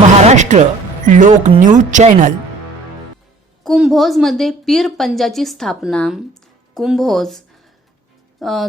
महाराष्ट्र लोक news channel. कुंभोजमध्ये पीर पंजाची स्थापना. कुंभोज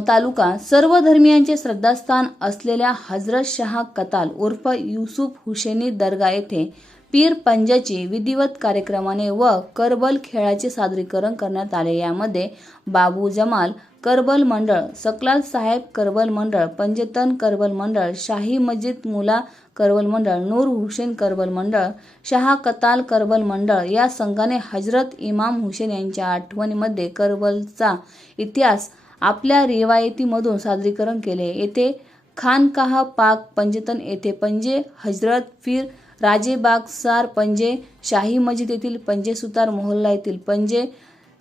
तालुका सर्व धर्मियांचे श्रद्धास्थान असलेल्या हजरत शाह कताल उर्फ युसुफ हुसेनी दर्गा येथे पीर पंजाची विधिवत कार्यक्रमाने व करबल खेळाचे सादरीकरण करण्यात आले. यामध्ये बाबू जमाल करबल मंडळ सकलाल साहेब करबल मंडळ पंजतन करबल मंडळ शाही मस्जिद मुला करबल मंडळ नूर हुसेन करबल मंडळ शहा कताल करबल मंडळ या संघाने हजरत इमाम हुसेन यांच्या आठवणीमध्ये करबलचा इतिहास आपल्या रिवायतीमधून सादरीकरण केले. येथे खानकाह पाक पंजतन येथे पंजे हजरत फिर राजेबाग सार पंजे शाही मस्जिद येथील पंजे सुतार मोहल्ला येथील पंजे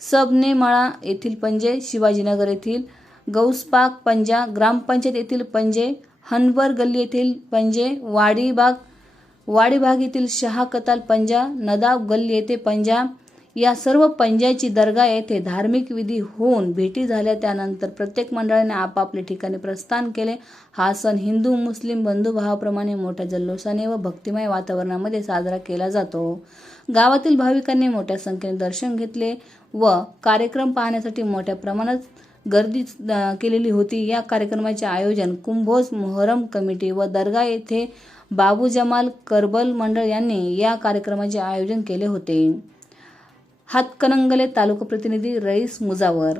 सबनेमाळा येथील पंजे शिवाजीनगर येथील गौसपाक पंजा ग्रामपंचायत येथील पंजे हनवर गल्ली येथील पंजे वाडीबाग वाडीबाग येथील शहा कताल पंजा नदाब गल्ली येथे पंजा या सर्व पंजाची दर्गा येथे धार्मिक विधी होऊन भेटी झाल्या. त्यानंतर प्रत्येक मंडळाने आपापल्या ठिकाणी प्रस्थान केले. हा सण हिंदू मुस्लिम बंधुभावाप्रमाणे मोठ्या जल्लोषाने व भक्तिमय वातावरणामध्ये साजरा केला जातो. गावातील भाविकांनी मोठ्या संख्येने दर्शन घेतले व कार्यक्रम पाहण्यासाठी मोठ्या प्रमाणात गर्दी केलेली होती. या कार्यक्रमाचे आयोजन कुंभोज मोहरम कमिटी व दर्गा येथे बाबू जमाल करबल मंडळ यांनी या कार्यक्रमाचे आयोजन केले होते. हातकणंगले तालुका प्रतिनिधी रईस मुजावर.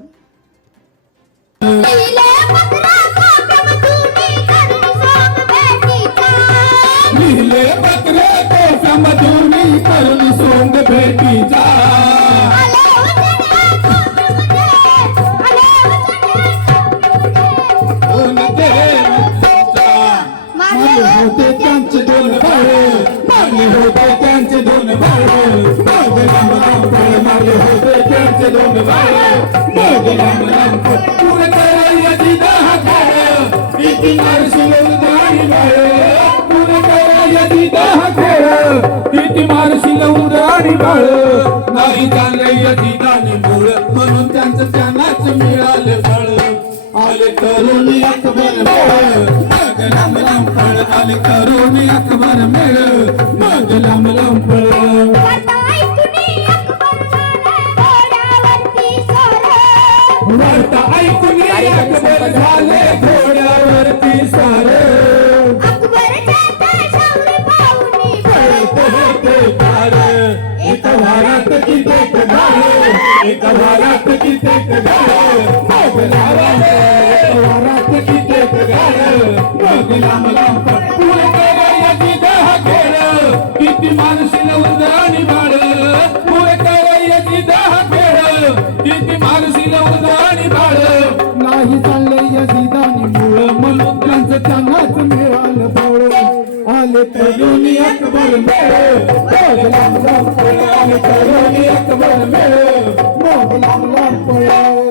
बाळ. नाही चाललंय यदिदाने मूळ. म्हणून त्यांचं त्यांनाच मिळालं फळ. आले करून अकबर मेळ. मग लांब लांब फळ. आले करून अकबर मेळ. मग लांब लांब फळ. वार्ता ऐकून अकबर झाले घोड्यावरती सार. भारत की देख गाळ एक वारात कित्येक गाळ मग लावाले एक वारात कित्येक गाळ मग लांब लांब पण पुढे किती माणशी من ۾ موھن ننھن پيو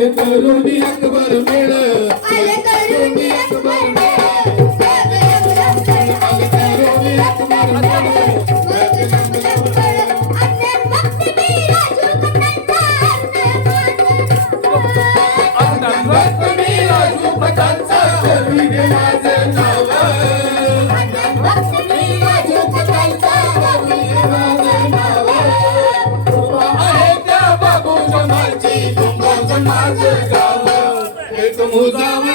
आले करुणी अकबर मेळ करुणी अकबर मेळ भक्त मी राजू पतांचा हरवी माझे Oh, Udama.